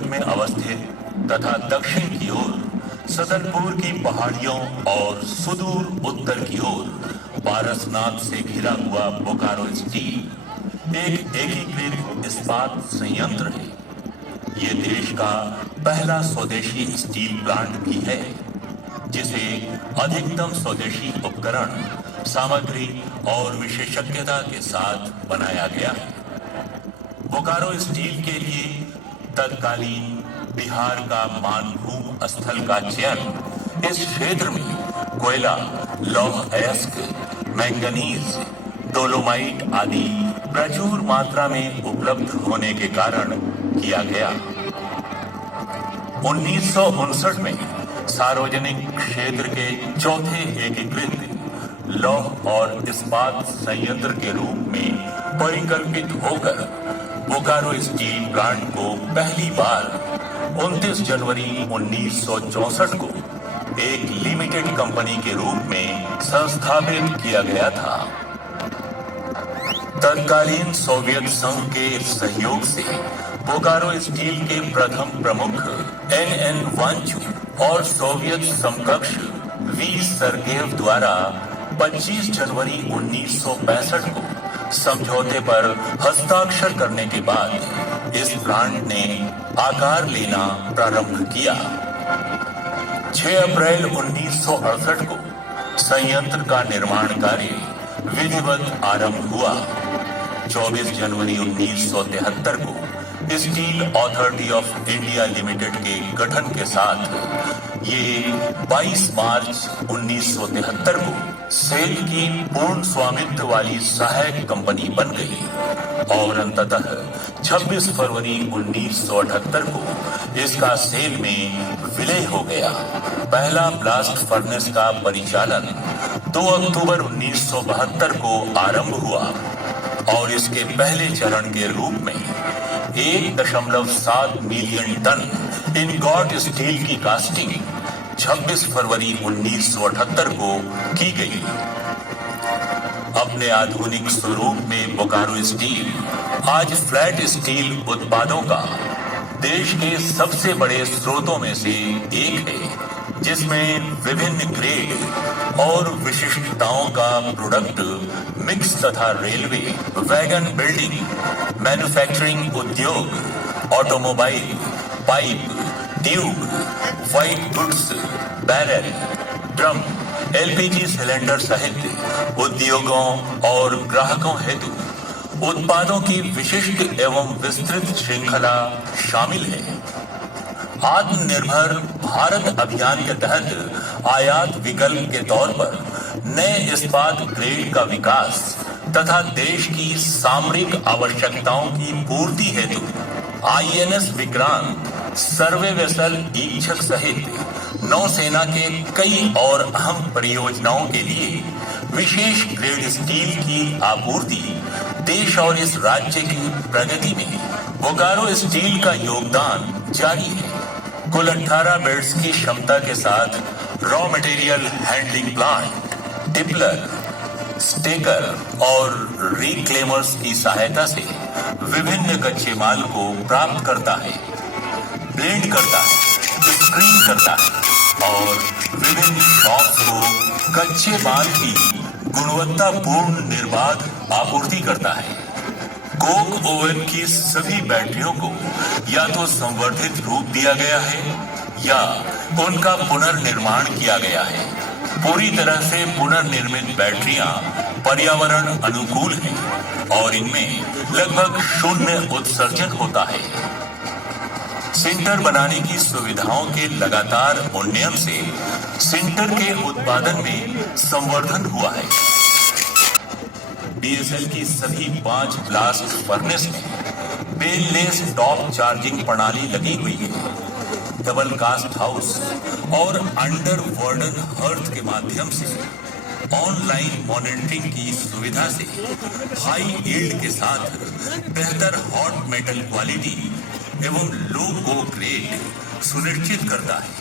तट में अवस्थित तथा दक्षिण की ओर सदनपुर की पहाड़ियों और सुदूर उत्तर की ओर पारसनाथ से घिरा हुआ बोकारो स्टील एक एकीकृत इस्पात संयंत्र है। ये देश का पहला स्वदेशी स्टील प्लांट भी है जिसे अधिकतम स्वदेशी उपकरण, सामग्री और विशेषज्ञता के साथ बनाया गया है। बोकारो स्टील के लिए तत्कालीन बिहार का मानभूम स्थल का चयन इस क्षेत्र में कोयला, लौह अयस्क, मैंगनीज, डोलोमाइट आदि प्रचुर मात्रा में उपलब्ध होने के कारण किया गया। 1959 में सार्वजनिक क्षेत्र के चौथे एकीकृत लौह और इस्पात संयंत्र के रूप में परिकल्पित होकर बोकारो स्टील प्लांट को पहली बार 29 जनवरी 1964 को एक लिमिटेड कंपनी के रूप में संस्थापित किया गया था। तत्कालीन सोवियत संघ के सहयोग से बोकारो स्टील के प्रथम प्रमुख एन वांचू और सोवियत समकक्ष वी सर्गेव द्वारा 25 जनवरी 1965 को समझौते पर हस्ताक्षर करने के बाद इस प्लांट ने आकार लेना प्रारंभ किया। 6 अप्रैल 1968 को संयंत्र का निर्माण कार्य विधिवत आरंभ हुआ। 24 जनवरी 1973 को steel authority of India limited के गठन के साथ ये 22 मार्च 1973 को सेल की पूर्ण स्वामित्व वाली सहायक कंपनी बन गई और अंततः 26 फरवरी 1978 को इसका सेल में विलय हो गया। पहला ब्लास्ट फर्नेस का परिचालन 2 अक्टूबर 1972 को आरंभ हुआ और इसके पहले चरण के रूप में 1.7 मिलियन टन इनगॉट स्टील की कास्टिंग 26 फरवरी 1978 को की गई। अपने आधुनिक स्वरूप में बोकारो स्टील आज फ्लैट स्टील उत्पादों का देश के सबसे बड़े स्रोतों में से एक है, जिसमें विभिन्न ग्रेड और विशिष्टताओं का प्रोडक्ट मिक्स तथा रेलवे, वैगन बिल्डिंग, मैन्युफैक्चरिंग उद्योग, automobile, pipe, tube, white goods, barrel, drum, LPG cylinder सहित उद्योगों और ग्राहकों हेतु उत्पादों की विशिष्ट एवं विस्तृत श्रृंखला शामिल है। आत्मनिर्भर भारत अभियान के तहत आयात विकल्प के तौर पर नए इस्पात ग्रेड का विकास तथा देश की सामरिक आवश्यकताओं की पूर्ति हेतु आईएनएस विक्रांत, सर्वे वेसल ईक्षक सहित नौसेना के कई और अहम परियोजनाओं के लिए विशेष ग्रेड स्टील की आपूर्ति देश और इस राज्य की प्रगति में बोकारो स्टील का योगदान जारी है। कुल 18 बेड्स की क्षमता के साथ raw material handling plant, tippler, stacker और रिक्लेमर्स की सहायता से विभिन्न कच्चे माल को प्राप्त करता है, ब्लेंड करता है, स्क्रीन करता है और विभिन्न शॉप्स को कच्चे माल की गुणवत्तापूर्ण निर्बाध आपूर्ति करता है। कोक ओवन की सभी बैटरियों को या तो संवर्धित रूप दिया गया है या उनका पुनर्निर्माण किया गया है। पूरी तरह से पुनर्निर्मित बैटरियां पर्यावरण अनुकूल हैं और इनमें लगभग शून्य उत्सर्जन होता है। सिंटर बनाने की सुविधाओं के लगातार उन्नयन से सिंटर के उत्पादन में संवर्धन हुआ है। बीएसएल की सभी 5 ब्लास्ट फर्नेस में बेललेस टॉप चार्जिंग प्रणाली लगी हुई है। डबल कास्ट हाउस और अंडर वार्डन हर्थ के माध्यम से ऑनलाइन मॉनिटरिंग की सुविधा से हाई यील्ड के साथ बेहतर हॉट मेटल क्वालिटी एवं लो गो ग्रेड सुनिश्चित करता है।